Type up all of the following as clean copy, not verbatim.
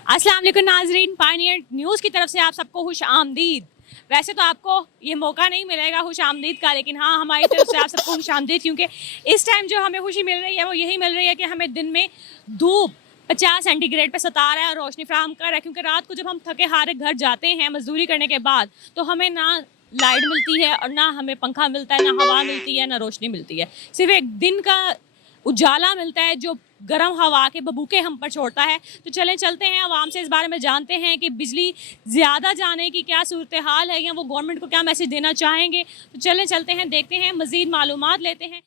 अस्सलाम वालेकुम नाजरीन, पायनियर न्यूज़ की तरफ से आप सबको खुश आमदीद। वैसे तो आपको ये मौका नहीं मिलेगा खुश आमदीद का, लेकिन हाँ हमारी तरफ से आप सबको खुश आमदीद, क्योंकि इस टाइम जो हमें खुशी मिल रही है वो यही मिल रही है कि हमें दिन में धूप 50 सेंटीग्रेड पे सता रहा है और रोशनी फ्राहम कर रहा है। क्योंकि रात को जब हम थके हारे घर जाते हैं मजदूरी करने के बाद, तो हमें ना लाइट मिलती है और ना हमें पंखा मिलता है, ना हवा मिलती है, ना रोशनी मिलती है। सिर्फ एक दिन का उजाला मिलता है जो गर्म हवा के बबूके हम पर छोड़ता है। तो चलें चलते हैं आवाम से इस बारे में जानते हैं कि बिजली ज़्यादा जाने की क्या सूरत हाल है या वो गवर्नमेंट को क्या मैसेज देना चाहेंगे। तो चलें चलते हैं, देखते हैं, मज़ीद मालूमात लेते हैं।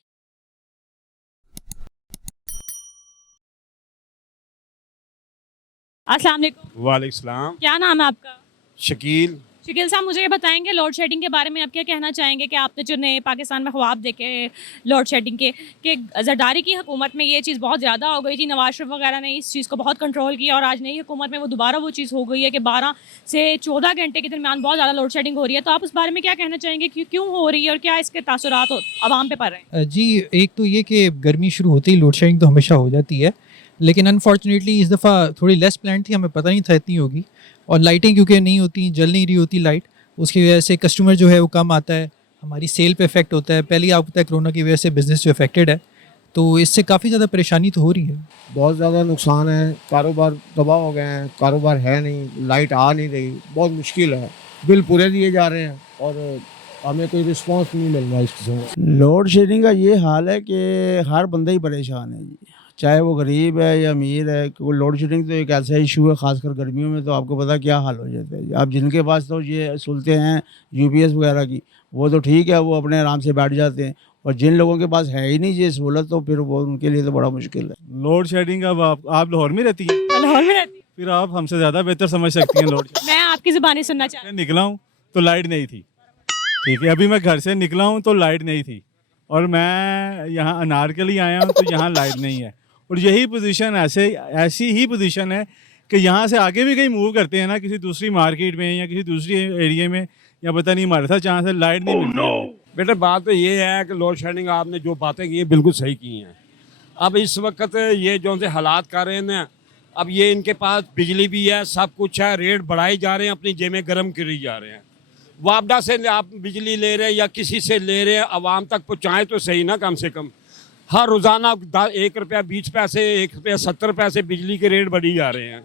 अस्सलाम वालेकुम। वालेकुम सलाम। क्या नाम है आपका? शकील। शकील साहब, मुझे ये बताएंगे लोड शेडिंग के बारे में आप क्या कहना चाहेंगे कि आपने जो नए पाकिस्तान में ख्वाब देखे लोड शेडिंग के, कि जरदारी की हुकूमत में ये चीज़ बहुत ज़्यादा हो गई थी, नवाज शरीफ वगैरह ने इस चीज़ को बहुत कंट्रोल किया और आज नई हुकूमत में वो दोबारा वो चीज़ हो गई है कि 12 से 14 घंटे के दरमियान बहुत ज़्यादा लोड शेडिंग हो रही है। तो आप उस बारे में क्या कहना चाहेंगे कि क्यों हो रही है और क्या इसके तासुरात आवाम पे पड़ रहे हैं? जी, एक तो ये कि गर्मी शुरू होते ही लोड शेडिंग तो हमेशा हो जाती है, लेकिन अनफॉर्चुनेटली इस दफ़ा थोड़ी लेस प्लान थी, हमें पता नहीं था इतनी होगी। और लाइटें क्योंकि नहीं होती, जल नहीं रही होती लाइट, उसकी वजह से कस्टमर जो है वो कम आता है, हमारी सेल पे इफेक्ट होता है। पहले ही आपको पता है कोरोना की वजह से बिज़नेस जो अफेक्टेड है, तो इससे काफ़ी ज़्यादा परेशानी तो हो रही है। बहुत ज़्यादा नुकसान है, कारोबार तबाह हो गए हैं, कारोबार है नहीं, लाइट आ नहीं रही, बहुत मुश्किल है। बिल पूरे दिए जा रहे हैं और हमें कोई रिस्पांस नहीं मिल रहा इस किस्म का। लोड शेडिंग का ये हाल है कि हर बंदा ही परेशान है जी, चाहे वो गरीब है या अमीर है। क्योंकि लोड शेडिंग तो एक ऐसा इशू है, ख़ासकर गर्मियों में तो आपको पता क्या हाल हो जाता है। अब जिनके पास तो ये सहूलतें हैं यूपीएस वगैरह की, वो तो ठीक है, वो अपने आराम से बैठ जाते हैं। और जिन लोगों के पास है ही नहीं ये सहूलत, तो फिर वो उनके लिए तो बड़ा मुश्किल है। लोड शेडिंग अब आप लाहौर में रहती हैं, लाहौर में रहती फिर आप हमसे ज़्यादा बेहतर समझ सकती हैं लोड हूँ। मैं आपकी ज़ुबानी सुनना चाहती शेडिंग। निकला हूँ तो लाइट नहीं थी, ठीक है। अभी मैं घर से निकला हूँ तो लाइट नहीं थी, और मैं यहाँ अनारकली आया हूँ तो यहाँ लाइट नहीं है। और यही पोजीशन ऐसी ही पोजीशन है कि यहाँ से आगे भी कहीं मूव करते हैं ना, किसी दूसरी मार्केट में या किसी दूसरी एरिया में, या पता नहीं हमारे साथ जहाँ से लाइट नहीं मिल रही। बेटा बात तो ये है कि लोड शेडिंग आपने जो बातें की है बिल्कुल सही की हैं। अब इस वक्त ये जो से हालात कर रहे हैं ना, अब ये इनके पास बिजली भी है, सब कुछ है, रेट बढ़ाई जा रहे हैं, अपनी जेबें गर्म करी जा रहे हैं। वापडा से आप बिजली ले रहे हैं या किसी से ले रहे हैं, आवाम तक पहुँचाएँ तो सही ना। कम से कम हर रोज़ाना 1 रुपया 20 पैसे, 1 रुपया 70 पैसे बिजली के रेट बढ़ी जा रहे हैं।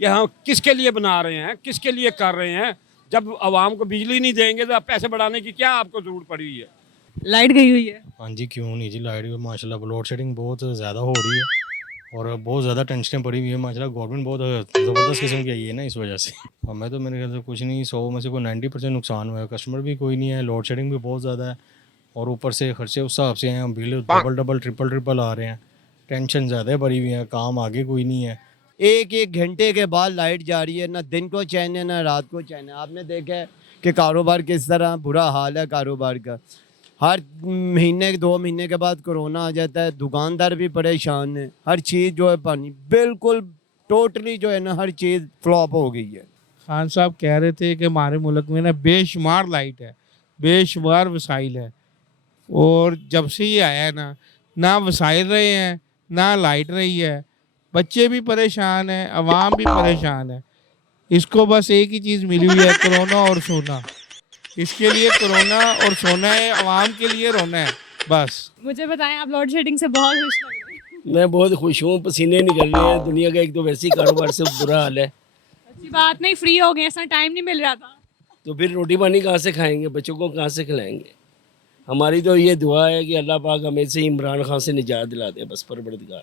ये हम किसके लिए बना रहे हैं, किसके लिए कर रहे हैं? जब आवाम को बिजली नहीं देंगे तो पैसे बढ़ाने की क्या आपको ज़रूरत पड़ी हुई है? लाइट गई हुई है। हाँ जी, क्यों नहीं जी, लाइट भी माशाल्लाह लोड शेडिंग बहुत ज़्यादा हो रही है और बहुत ज़्यादा टेंशनें पड़ी हुई है। माशाल्लाह गवर्नमेंट बहुत ज़बरदस्त किस्म की आई है ना, इस वजह से हमें तो मेरे ख्याल से कुछ नहीं, 100 में से कोई 90% नुकसान हुआ है। कस्टमर भी कोई नहीं है, लोड शेडिंग भी बहुत ज़्यादा है और ऊपर से खर्चे उस हिसाब से हैं, बिल डबल ट्रिपल आ रहे हैं, टेंशन ज़्यादा पड़ी हुई है, काम आगे कोई नहीं है। एक एक घंटे के बाद लाइट जा रही है, ना दिन को चैन है ना रात को चैन है। आपने देखा है कि कारोबार किस तरह बुरा हाल है कारोबार का। हर महीने 2 महीने के बाद कोरोना आ जाता है, दुकानदार भी परेशान है, हर चीज़ जो है पानी बिल्कुल टोटली जो है ना हर चीज़ फ्लॉप हो गई है। खान साहब कह रहे थे कि हमारे मुल्क में ना बेशुमार लाइट है, बेशुमार वसाइल है, और जब से ये आया है ना वसाइल रहे हैं ना लाइट रही है। बच्चे भी परेशान हैं, अवाम भी परेशान है। इसको बस एक ही चीज़ मिली हुई है, कोरोना और सोना। इसके लिए कोरोना और सोना है, अवाम के लिए रोना है बस। मुझे बताएं, आप लोड शेडिंग से बहुत खुश लग रहे हैं। मैं बहुत खुश हूँ, पसीने निकल रहे हैं। दुनिया का एक तो वैसे ही कारोबार से बुरा हाल है, अच्छी बात नहीं, फ्री हो गए, ऐसा टाइम नहीं मिल रहा था। तो फिर रोटी पानी कहाँ से खाएंगे, बच्चों को कहाँ से खिलाएंगे? हमारी तो ये दुआ है कि अल्लाह पाक हमें से इमरान खान से निजात दिला दे बस, परवरदिगार।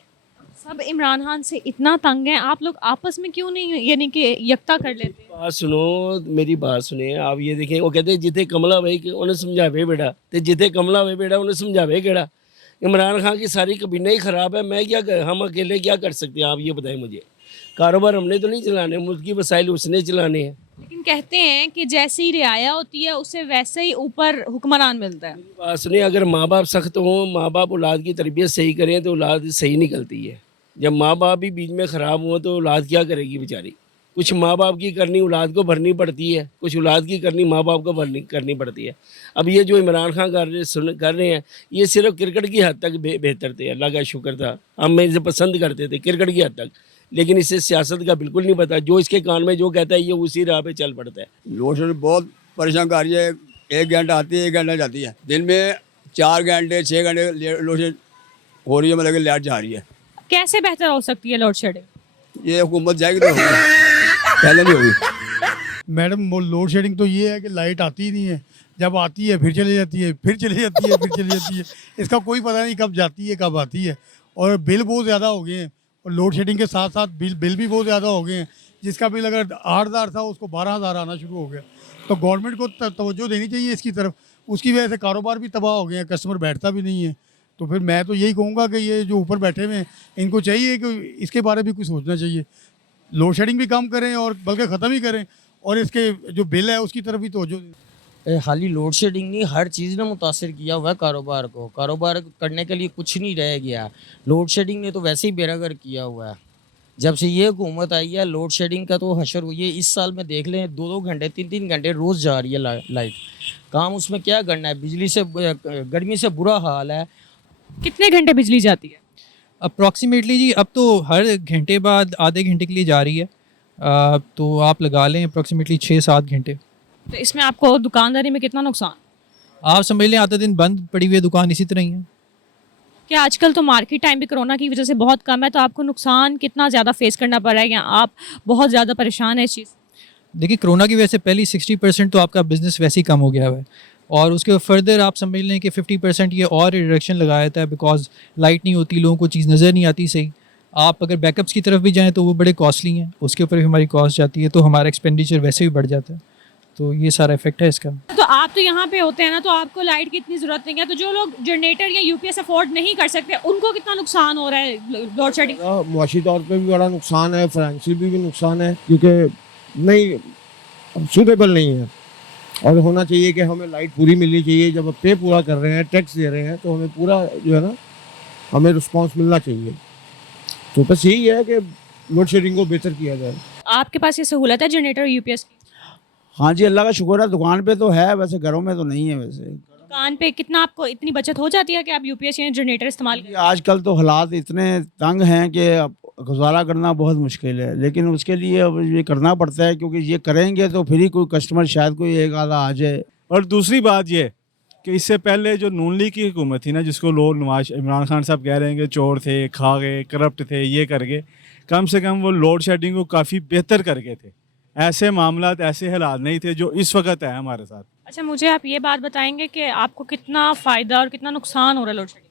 सब इमरान खान से इतना तंग हैं, आप लोग आपस में क्यों नहीं यानी कि यकता कर लेते? बात सुनो, मेरी बात सुने आप। ये देखें, वो कहते जिथे कमला भाई के उन्हें समझावे बेटा, तो जिथे कमला भाई बेटा उन्हें समझावे केड़ा। इमरान खान की सारी कबीना ही ख़राब है। मैं क्या कर, हम अकेले क्या कर सकते हैं आप ये बताएं मुझे। कारोबार हमने तो नहीं चलाने, मुल्क की वसाइल उसने चलाने हैं। लेकिन कहते हैं कि जैसी रियाया होती है उससे वैसे ही ऊपर हुक्मरान मिलता है। बात सुनिए, अगर माँ बाप सख्त हों, माँ बाप औलाद की तरबियत सही करें तो औलाद सही निकलती है। जब माँ बाप भी बीच में ख़राब हुआ तो औलाद क्या करेगी बेचारी? कुछ माँ बाप की करनी औलाद को भरनी पड़ती है, कुछ औलाद की करनी माँ बाप को करनी पड़ती है। अब ये जो इमरान खान कर रहे हैं, ये सिर्फ क्रिकेट की हद तक बेहतर थे, अल्लाह का शुक्र था, हम इसे पसंद करते थे क्रिकेट की हद तक। लेकिन इसे सियासत का बिल्कुल नहीं पता, जो इसके कान में जो कहता है ये उसी राह पे चल पड़ता है। लोड शेडिंग बहुत परेशान कर रही है। 1 घंटा आती है, 1 घंटा जाती है। दिन में 4 घंटे 6 घंटे लोड शेडिंग हो रही है, मतलब कि लाइट जा रही है। कैसे बेहतर हो सकती है लोड शेडिंग? ये हुकूमत जाएगी तो होगी, पहले नहीं होगी। मैडम वो लोड शेडिंग तो ये है कि लाइट आती ही नहीं है, जब आती है फिर चली जाती है, फिर चली जाती है, फिर चली जाती है। इसका कोई पता नहीं कब जाती है कब आती है। और बिल बहुत ज़्यादा हो गए हैं, और लोड शेडिंग के साथ साथ बिल भी बहुत ज़्यादा हो गए हैं। जिसका बिल अगर 8,000 था उसको 12,000 आना शुरू हो गया। तो गवर्नमेंट को तवज्जो देनी चाहिए इसकी तरफ। उसकी वजह से कारोबार भी तबाह हो गए हैं, कस्टमर बैठता भी नहीं है। तो फिर मैं तो यही कहूँगा कि ये जो ऊपर बैठे हुए हैं इनको चाहिए कि इसके बारे में कुछ सोचना चाहिए। लोड शेडिंग भी कम करें और बल्कि ख़त्म ही करें, और इसके जो बिल है उसकी तरफ भी तवज्जो दें। खाली लोड शेडिंग नहीं, हर चीज़ ने मुतासर किया हुआ है कारोबार को। कारोबार करने के लिए कुछ नहीं रह गया। लोड शेडिंग ने तो वैसे ही बेरागर किया हुआ है। जब से ये हुकूमत आई है लोड शेडिंग का तो हशर हुई है। इस साल में देख लें 2-2 घंटे 3-3 घंटे रोज़ जा रही है लाइट। काम उसमें क्या करना है, बिजली से गर्मी से बुरा हाल है। कितने घंटे बिजली जाती है? अप्रॉक्सीमेटली जी अब तो हर घंटे बाद आधे घंटे के लिए जा रही है। तो आप लगा लें अप्रॉक्सीमेटली 6-7 घंटे। तो इसमें आपको दुकानदारी में कितना नुकसान? आप समझ लें आधा दिन बंद पड़ी हुई है दुकान इसी तरह ही है। क्या आजकल तो मार्केट टाइम भी कोरोना की वजह से बहुत कम है, तो आपको नुकसान कितना ज़्यादा फेस करना पड़ रहा है या आप बहुत ज़्यादा परेशान हैं इस चीज़? देखिए कोरोना की वजह से पहले 60% तो आपका बिज़नेस वैसे ही कम हो गया हुआ है, और उसके फर्दर आप समझ लें कि 50% ये और रिडक्शन लगाया था बिकॉज लाइट नहीं होती, लोगों को चीज़ नज़र नहीं आती सही। आप अगर बैकअप्स की तरफ भी जाएँ तो वो बड़े कॉस्टली हैं, उसके ऊपर भी हमारी कॉस्ट जाती है, तो हमारा एक्सपेंडिचर वैसे भी बढ़ जाता है। तो ये सारा इफेक्ट है इसका। तो आप तो यहाँ पे होते हैं ना, तो आपको लाइट की इतनी ज़रूरत नहीं है, तो जो लोग जनरेटर या यूपीएस अफोर्ड नहीं कर सकते उनको कितना नुकसान हो रहा है लोड शेडिंग? मुआशी तौर पे भी बड़ा नुकसान है, फाइनेंशियल भी नुकसान है, क्योंकि नहीं सूटेबल नहीं है। और होना चाहिए कि हमें लाइट पूरी मिलनी चाहिए। जब पे पूरा कर रहे हैं, टैक्स दे रहे हैं, तो हमें पूरा जो है ना हमें रिस्पॉन्स मिलना चाहिए। तो बस यही है कि लोड शेडिंग को बेहतर किया जाए। आपके पास ये सहूलत है जनरेटर यूपीएस की? हाँ जी, अल्लाह का शुक्र है, दुकान पे तो है, वैसे घरों में तो नहीं है। वैसे दुकान पे कितना आपको इतनी बचत हो जाती है कि आप यूपीएस या जनरेटर इस्तेमाल करें? आजकल तो हालात इतने तंग हैं कि अब गुजारा करना बहुत मुश्किल है, लेकिन उसके लिए अब ये करना पड़ता है, क्योंकि ये करेंगे तो फिर ही कोई कस्टमर शायद कोई एक आधा आ जाए। और दूसरी बात ये कि इससे पहले जो नून लीग की हुकूमत थी ना, जिसको लोग नवाज इमरान खान साहब कह रहे हैं कि चोर थे, खा गए, करप्ट थे, ये कर गए, कम से कम वो लोड शेडिंग को काफ़ी बेहतर कर गए थे। ऐसे मामलात, ऐसे हालात नहीं थे जो इस वक्त है हमारे साथ। अच्छा, मुझे आप ये बात बताएंगे कि आपको कितना फ़ायदा और कितना नुकसान हो रहा है लोड शेडिंग?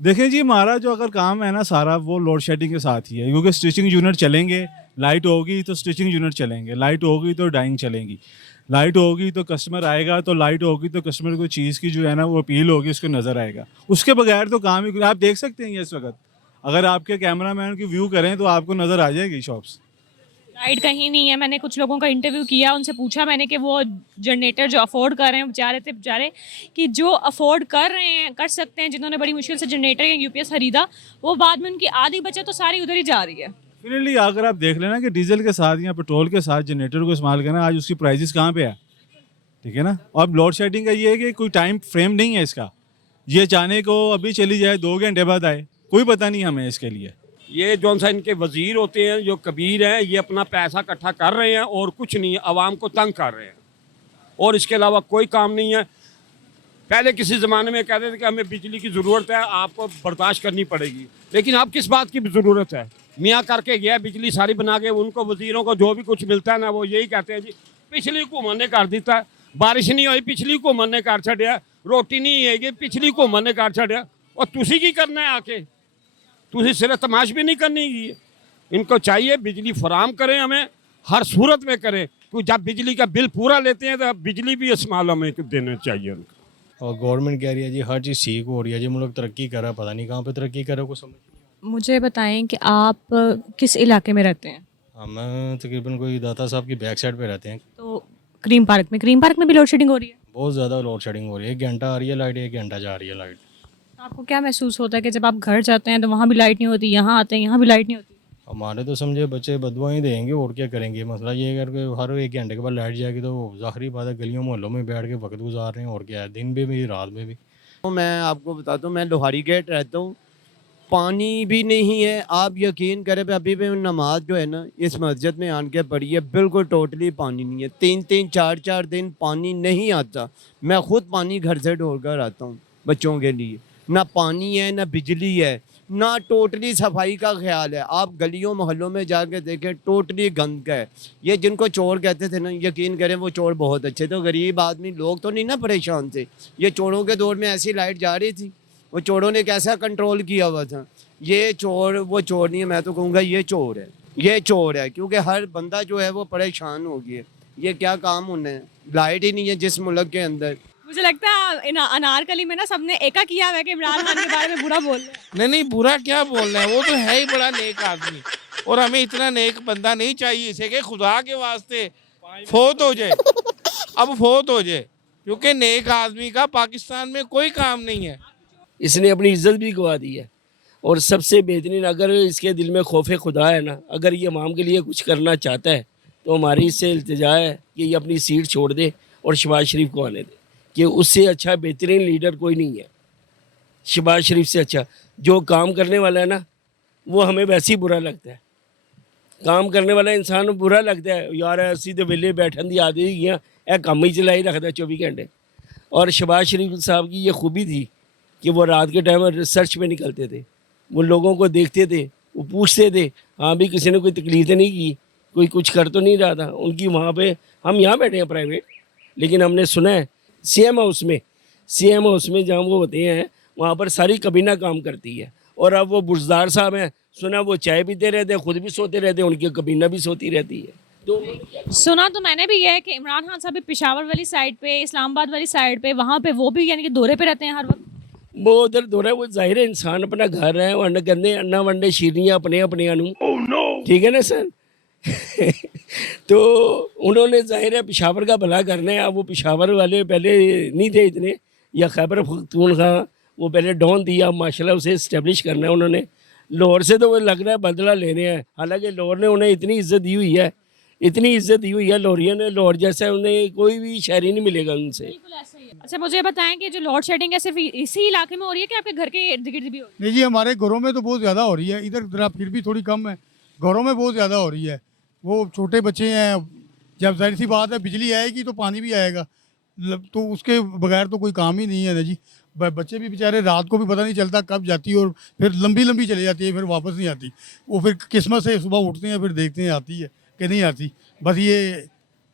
देखें जी, हमारा जो अगर काम है ना सारा, वो लोड शेडिंग के साथ ही है, क्योंकि स्टिचिंग यूनिट चलेंगे, लाइट होगी तो स्टिचिंग यूनिट चलेंगे, लाइट होगी तो डाइंग चलेंगी, लाइट होगी तो कस्टमर आएगा, तो लाइट होगी तो कस्टमर को चीज़ की जो है ना वो अपील होगी, उसको नज़र आएगा। उसके बगैर तो काम ही, आप देख सकते हैं ये इस वक्त, अगर आपके कैमरा मैन की व्यू करें तो आपको नज़र आ जाएगी शॉप्स। लाइट कहीं नहीं है। मैंने कुछ लोगों का इंटरव्यू किया, उनसे पूछा मैंने कि वो जनरेटर जो अफोर्ड कर रहे हैं, बेचारे कि जो अफोर्ड कर रहे हैं, कर सकते हैं, जिन्होंने बड़ी मुश्किल से जनरेटर या यूपीएस खरीदा, वो बाद में उनकी आधी बचत तो सारी उधर ही जा रही है। फिनली अगर आप देख लेना कि डीजल के साथ या पेट्रोल के साथ जनरेटर को इस्तेमाल करना, आज उसकी प्राइसेस कहाँ पे है, ठीक है ना। अब लोड शेडिंग का ये है कि कोई टाइम फ्रेम नहीं है इसका, ये चाहने को अभी चली जाए 2 घंटे बाद आए, कोई पता नहीं हमें इसके लिए। ये जौन सा इनके वजीर होते हैं, जो कबीर हैं, ये अपना पैसा इकट्ठा कर रहे हैं और कुछ नहीं, आवाम को तंग कर रहे हैं, और इसके अलावा कोई काम नहीं है। पहले किसी ज़माने में कहते थे कि हमें बिजली की ज़रूरत है, आपको बर्दाश्त करनी पड़ेगी, लेकिन अब किस बात की ज़रूरत है? मियाँ करके गया बिजली सारी बना के, उनको वजीरों को जो भी कुछ मिलता है ना, वो यही कहते हैं जी पिछली हुकूमत ने कर दिता, बारिश नहीं हुई पिछली हुकूमत ने कर छड़िया, रोटी नहीं है पिछली हुकूमत ने कर छड़िया, और तुसी की करना है आके, तुसी सिर्फ तमाश भी नहीं करनी है। इनको चाहिए बिजली फराम करें, हमें हर सूरत में करें, क्योंकि जब बिजली का बिल पूरा लेते हैं तो बिजली भी इस्तेमाल हमें देना चाहिए उनको। और गवर्नमेंट कह रही है जी हर चीज़ ठीक हो रही है जी, मुल्क तरक्की कर रहा है, पता नहीं कहाँ पे तरक्की कर रहा है, कुछ समझ नहीं। मुझे बताएं कि आप किस इलाके में रहते हैं? हम तकरीबन कोई दाता साहब की बैक साइड पे रहते हैं। तो क्रीम पार्क में भी लोड शेडिंग हो रही है? बहुत ज़्यादा लोड शेडिंग हो रही है, 1 घंटा आ रही है लाइट, 1 घंटा जा रही है लाइट। आपको क्या महसूस होता है कि जब आप घर जाते हैं तो वहाँ भी लाइट नहीं होती, यहाँ आते हैं यहाँ भी लाइट नहीं होती? हमारे तो समझे बच्चे बदवाएं देंगे और क्या करेंगे। मसला ये है कि हर 1 घंटे के बाद लाइट जाएगी तो ज़ाहिरी बात है गलियों मोहल्लों में बैठ के वक्त गुजार रहे हैं, और क्या है, दिन में भी रात में भी। मैं आपको बताता हूँ, मैं लोहारी गेट रहता हूँ, पानी भी नहीं है। आप यकीन करें अभी भी नमाज जो है ना इस मस्जिद में आन के पढ़ी है, बिल्कुल टोटली पानी नहीं है। 3-3 4-4 दिन पानी नहीं आता। मैं खुद पानी घर से ढोल कर आता हूँ बच्चों के लिए। ना पानी है, ना बिजली है, ना टोटली सफाई का ख्याल है। आप गलियों मोहल्लों में जाके देखें, टोटली गंद का है। ये जिनको चोर कहते थे ना, यकीन करें वो चोर बहुत अच्छे थे। गरीब आदमी लोग तो नहीं ना परेशान थे। ये चोरों के दौर में ऐसी लाइट जा रही थी, वो चोरों ने कैसा कंट्रोल किया हुआ था। ये चोर वो चोर नहीं है, मैं तो कहूँगा ये चोर है, ये चोर है। क्योंकि हर बंदा जो है वो परेशान हो गया। ये क्या काम होना है, लाइट ही नहीं है जिस मुल्क के अंदर। मुझे लगता है अनारकली में ना सबने एका किया हुआ है कि इमरान खान के बारे में बुरा बोल रहे हैं। नहीं नहीं, बुरा क्या बोल रहे हैं, वो तो है ही बड़ा नेक आदमी, और हमें इतना नेक बंदा नहीं चाहिए इसे कि खुदा के वास्ते फोत हो जाए। अब फोत हो जाए, क्योंकि नेक आदमी का पाकिस्तान में कोई काम नहीं है। इसने अपनी इज्जत भी गवा दी है। और सबसे बेहतरीन, अगर इसके दिल में खौफ खुदा है ना, अगर ये इमाम के लिए कुछ करना चाहता है तो हमारी इससे इल्तिजा है कि ये अपनी सीट छोड़ दे और शहबाज शरीफ को आने दे, कि उससे अच्छा बेहतरीन लीडर कोई नहीं है। शहबाज शरीफ से अच्छा जो काम करने वाला है ना, वो हमें वैसे ही बुरा लगता है। काम करने वाला इंसान बुरा लगता है यार, असी तो वेले बैठन की आदत ही है, काम ही चलाई रखता 24 घंटे। और शहबाज शरीफ साहब की ये खूबी थी कि वो रात के टाइम रिसर्च में निकलते थे, वो लोगों को देखते थे, वो पूछते थे हाँ भी किसी ने कोई तकलीफ नहीं की, कोई कुछ कर तो नहीं रहा था उनकी। वहाँ पे हम यहाँ बैठे हैं प्राइवेट, लेकिन हमने सुना है सीएम हाउस में जहाँ वो होते हैं वहाँ पर सारी कबीना काम करती है। और अब वो बुजदार साहब हैं, सुना वो चाय पीते रहते हैं, खुद भी सोते रहते हैं, उनकी कबीना भी सोती रहती है। तो सुना तो मैंने भी ये है कि इमरान खान साहब भी पेशावर वाली साइड पे, इस्लामाबाद वाली साइड पे, वहाँ पे वो भी यानी कि दौरे पे रहते हैं हर वक्त। वो उधर दौरा, वो जाहिर है इंसान अपना घर है, वंड करने अन्ना वंडे शीरियाँ अपने ठीक है ना सर। तो उन्होंने जाहिर है पेशावर का भला करना है। अब वो पेशावर वाले पहले नहीं थे इतने, या खैबर पख्तून खां वो पहले डॉन थी, अब माशाल्लाह उसे इस्टेब्लिश करना है उन्होंने। लाहौर से तो वो लग रहा है बदला लेने हैं, हालांकि लाहौर ने उन्हें इतनी इज्जत दी हुई है, इतनी इज्जत दी हुई है लाहौरियों ने, लाहौर जैसा उन्हें कोई भी शहरी नहीं मिलेगा उनसे। अच्छा मुझे बताएं कि जो लोड शेडिंग है सिर्फ इसी इलाके में हो रही है कि आपके घर के इर्द गिर्द भी हो रही नहीं जी, हमारे घरों में तो बहुत ज़्यादा हो रही है। इधर जरा फिर भी थोड़ी कम है, घरों में बहुत ज़्यादा हो रही है। वो छोटे बच्चे हैं, जब जाहिर सी बात है बिजली आएगी तो पानी भी आएगा, तो उसके बगैर तो कोई काम ही नहीं है ना जी। बच्चे भी बेचारे रात को भी पता नहीं चलता कब जाती है, और फिर लंबी लंबी चली जाती है, फिर वापस नहीं आती। वो फिर किस्मत से सुबह उठते हैं, फिर देखते हैं आती है कि नहीं आती। बस ये है।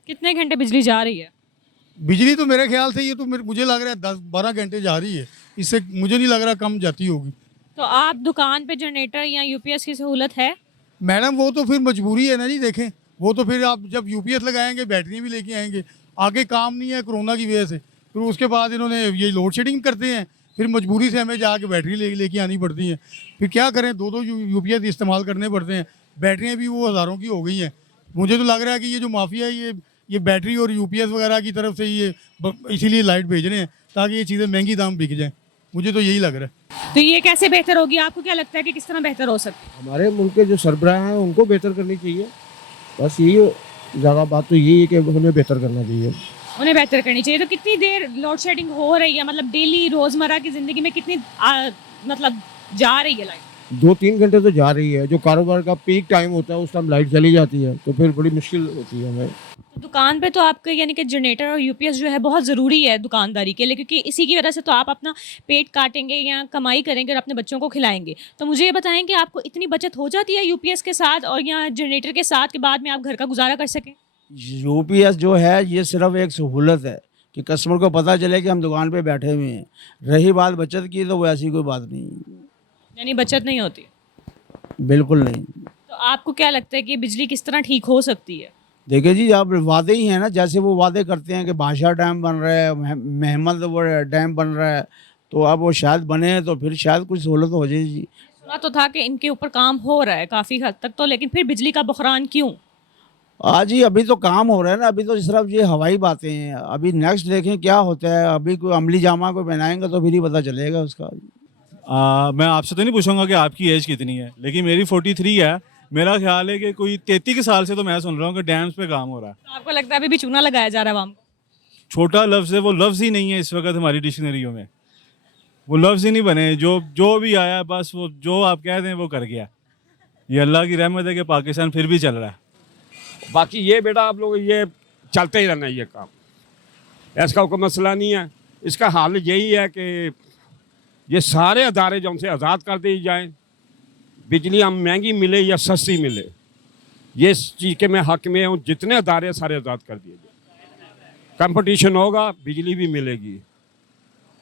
कितने घंटे बिजली जा रही है? बिजली तो मेरे ख्याल से ये तो मुझे लग रहा है 10-12 घंटे जा रही है, इससे मुझे नहीं लग रहा कम जाती होगी। तो आप दुकान पे जनरेटर या यूपीएस की सहूलत है? मैडम वो तो फिर मजबूरी है ना जी। देखें वो तो फिर आप जब यूपीएस लगाएंगे बैटरी भी लेके आएंगे, आगे काम नहीं है कोरोना की वजह से, फिर उसके बाद इन्होंने ये लोड शेडिंग करते हैं, फिर मजबूरी से हमें जाके बैटरी लेके आनी पड़ती है। फिर क्या करें, दो यूपीएस इस्तेमाल करने पड़ते हैं। बैटरियाँ भी वो हज़ारों की हो गई हैं। मुझे तो लग रहा है कि ये जो माफिया है ये बैटरी और यूपीएस वगैरह की तरफ से ये इसीलिए लाइट भेज रहे हैं ताकि ये चीज़ें महंगी दाम बिक जाएँ। मुझे तो यही लग रहा है। तो ये कैसे बेहतर होगी, आपको क्या लगता है कि किस तरह बेहतर हो सकती है? हमारे मुल्क के जो सरबराह हैं उनको बेहतर करनी चाहिए। बस यही ज़्यादा बात तो यही है कि हमें बेहतर करना चाहिए, उन्हें बेहतर करनी चाहिए। तो कितनी देर लोड शेडिंग हो रही है, मतलब डेली रोज़मर्रा की ज़िंदगी में कितनी मतलब जा रही है लाइट? 2-3 घंटे तो जा रही है। जो कारोबार का पीक टाइम होता है उस टाइम लाइट चली जाती है, तो फिर बड़ी मुश्किल होती है हमें। तो दुकान पे तो आपके यानी कि जनरेटर और यूपीएस जो है बहुत ज़रूरी है दुकानदारी के लिए, क्योंकि इसी की वजह से तो आप अपना पेट काटेंगे या कमाई करेंगे और अपने बच्चों को खिलाएंगे। तो मुझे ये बताएं कि आपको इतनी बचत हो जाती है यूपीएस के साथ और या जनरेटर के साथ के बाद में आप घर का गुजारा कर सकें? यूपीएस जो है ये सिर्फ एक सहूलत है कि कस्टमर को पता चले कि हम दुकान पे बैठे हुए हैं। रही बात बचत की तो वो ऐसी कोई बात नहीं, यानी बचत नहीं होती? बिल्कुल नहीं। तो आपको क्या लगता है कि बिजली किस तरह ठीक हो सकती है? देखिए जी, आप वादे ही हैं ना, जैसे वो वादे करते हैं कि बादशाह डैम बन रहा है, महमद डैम बन रहा है, तो अब वो शायद बने तो फिर शायद कुछ सहूलत हो जाए जी। सुना तो था कि इनके ऊपर काम हो रहा है काफ़ी हद तक, तो लेकिन फिर बिजली का बहरान क्यों? आज ही अभी तो काम हो रहा है ना, अभी तो सिर्फ ये हवाई बातें हैं। अभी नेक्स्ट देखें क्या होता है। अभी कोई अमली जामा को पहनाएंगे तो फिर ही पता चलेगा उसका। मैं आपसे तो नहीं पूछूंगा कि आपकी एज कितनी है, लेकिन मेरी 43 है। मेरा ख्याल है कि कोई 33 साल से तो मैं सुन रहा हूँ कि डैम्स पे काम हो रहा है। तो आपको लगता है अभी भी चूना लगाया जा रहा है आवाम को? छोटा लफ्ज़ है, वो लफ्ज़ ही नहीं है इस वक्त हमारी डिक्शनरियों में। वो लफ्ज़ ही नहीं बने, जो भी आया बस वो जो आप कह दें वो कर गया। ये अल्लाह की रहमत है कि पाकिस्तान फिर भी चल रहा है। बाकी ये बेटा आप लोग ये चलते ही रहना ये काम, ऐसा कोई मसला नहीं है। इसका हाल यही है कि ये सारे अदारे जो उनसे आज़ाद कर दी जाएं, बिजली हम महंगी मिले या सस्ती मिले, ये इस चीज़ के मैं हक में हूँ। जितने अदारे सारे आज़ाद कर दिए जाए, कंपटीशन होगा, बिजली भी मिलेगी।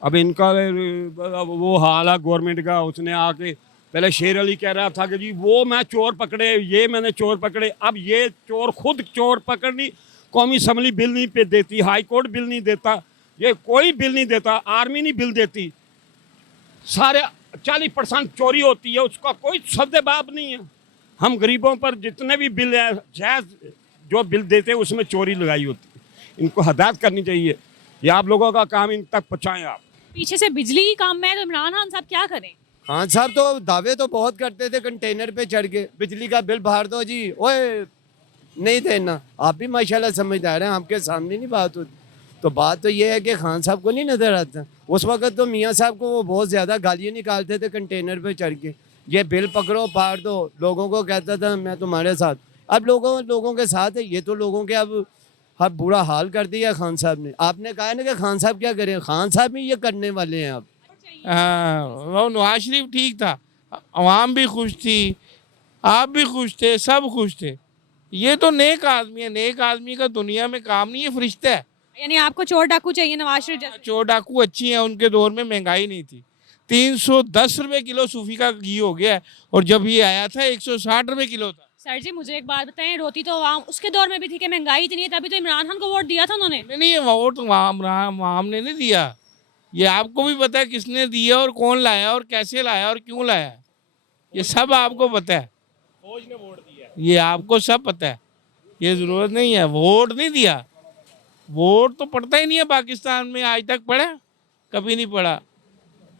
अब इनका वो हाल है गवर्नमेंट का, उसने आके पहले शेर अली कह रहा था कि जी वो मैं चोर पकड़े, ये मैंने चोर पकड़े। अब ये चोर खुद चोर पकड़नी, कौमी असम्बली बिल नहीं पे देती, हाई कोर्ट बिल नहीं देता, ये कोई बिल नहीं देता, आर्मी नहीं बिल देती, सारे 40% चोरी होती है, उसका कोई सद्देबाब नहीं है। हम गरीबों पर जितने भी बिल है जायज़ जो बिल देते हैं उसमें चोरी लगाई होती है। इनको हदायत करनी चाहिए, ये आप लोगों का काम इन तक पहुँचाएँ आप। पीछे से बिजली ही काम में है तो इमरान खान साहब क्या करें? खान साहब तो दावे तो बहुत करते थे, कंटेनर पे चढ़ के बिजली का बिल भर दो जी, ओए नहीं देना। आप भी माशाल्लाह समझदार हैं, आपके सामने नहीं बात होती। तो बात तो ये है कि खान साहब को नहीं नज़र आता। उस वक्त तो मियाँ साहब को वो बहुत ज़्यादा गालियाँ निकालते थे कंटेनर पे चढ़ के, ये बिल पकड़ो फाड़ दो, लोगों को कहता था मैं तुम्हारे साथ। अब लोगों के साथ है, ये तो लोगों के अब बुरा हाल कर दिया खान साहब ने। आपने कहा ना कि खान साहब क्या करें, खान साहब ही ये करने वाले हैं अब। हाँ, वो नवाज शरीफ ठीक था, अवाम भी खुश थी, आप भी खुश थे, सब खुश थे। ये तो नेक आदमी है, नेक आदमी का दुनिया में काम नहीं है, फरिश्ता है। यानी आपको चोर डाकू चाहिए नवाज शरीफ जैसे? चोर डाकू अच्छी है, उनके दौर में महंगाई नहीं थी। 310 रुपए किलो सूफी का घी हो गया है, और जब ये आया था 160 रुपए किलो था। सर जी मुझे एक बात बताएं, रोती तो आवाम उसके दौर में भी थी कि महंगाई इतनी है, तभी तो इमरान खान को वोट दिया था उन्होंने। नहीं, ये वोट हमने नहीं दिया, ये आपको भी पता है किसने दिया और कौन लाया और कैसे लाया और क्यों लाया, ये सब आपको पता है। फौज ने वोट दिया, ये आपको सब पता है, ये ज़रूरत नहीं है। वोट नहीं दिया, वोट तो पड़ता ही नहीं है पाकिस्तान में, आज तक पड़ा कभी नहीं पड़ा।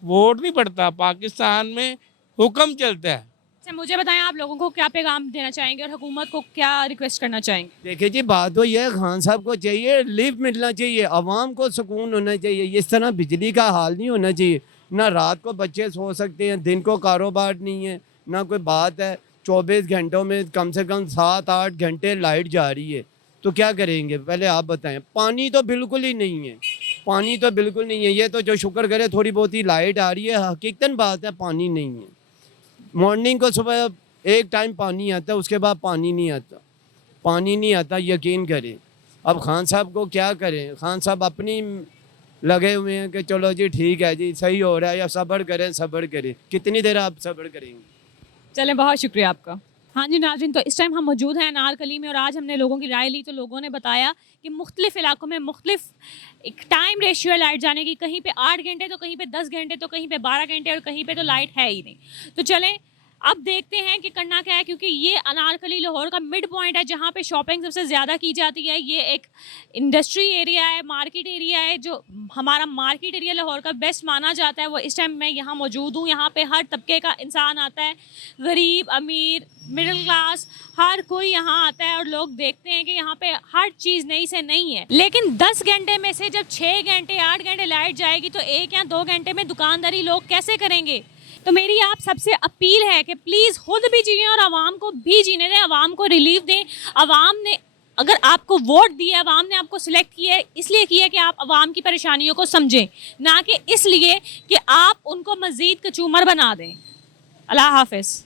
वोट नहीं पड़ता पाकिस्तान में, हुक्म चलता है। अच्छा मुझे बताएं, आप लोगों को क्या पैगाम देना चाहेंगे और हुकूमत को क्या रिक्वेस्ट करना चाहेंगे? देखिए जी, बात तो यह है, खान साहब को चाहिए रिलीफ मिलना चाहिए, आवाम को सुकून होना चाहिए। इस तरह बिजली का हाल नहीं होना चाहिए। ना रात को बच्चे सो सकते हैं, दिन को कारोबार नहीं है, ना कोई बात है। 24 घंटों में कम से कम 7-8 घंटे लाइट जा रही है, तो क्या करेंगे पहले आप बताएं। पानी तो बिल्कुल ही नहीं है, पानी तो बिल्कुल नहीं है। ये तो जो शुक्र करे थोड़ी बहुत ही लाइट आ रही है, हकीकतन बात है पानी नहीं है। मॉर्निंग को सुबह एक टाइम पानी आता है, उसके बाद पानी नहीं आता, पानी नहीं आता, यकीन करें। अब खान साहब को क्या करें, खान साहब अपनी लगे हुए हैं कि चलो जी ठीक है जी सही हो रहा है, या सब्र करें सब्र करें। कितनी देर आप सब्र करेंगे? चलें, बहुत शुक्रिया आपका। हाँ जी नाज़रीन, तो इस टाइम हम मौजूद हैं अनारकली में और आज हमने लोगों की राय ली, तो लोगों ने बताया कि मुख्तलिफ इलाकों में मुख्तलिफ एक टाइम रेशियो है लाइट जाने की। कहीं पे 8 घंटे तो कहीं पे 10 घंटे तो कहीं पे 12 घंटे और कहीं पे तो लाइट है ही नहीं। तो चलें अब देखते हैं कि करना क्या है, क्योंकि ये अनारकली लाहौर का मिड पॉइंट है जहाँ पे शॉपिंग सबसे ज़्यादा की जाती है। ये एक इंडस्ट्री एरिया है, मार्केट एरिया है, जो हमारा मार्केट एरिया लाहौर का बेस्ट माना जाता है। वो इस टाइम मैं यहाँ मौजूद हूँ, यहाँ पे हर तबके का इंसान आता है, गरीब अमीर मिडिल क्लास हर कोई यहाँ आता है और लोग देखते हैं कि यहाँ पे हर चीज़ नई से नहीं है। लेकिन 10 घंटे में से जब 6 घंटे 8 घंटे लाइट जाएगी तो 1 या 2 घंटे में दुकानदारी लोग कैसे करेंगे? तो मेरी आप सबसे अपील है कि प्लीज़ खुद भी जिए और आवाम को भी जीने दें, आवाम को रिलीफ दें। आवाम ने अगर आपको वोट दिया, आवाम ने आपको सिलेक्ट किया है, इसलिए किया कि आप आवाम की परेशानियों को समझें, ना कि इसलिए कि आप उनको मज़ीद कचूमर बना दें। अल्लाह हाफ़िज़।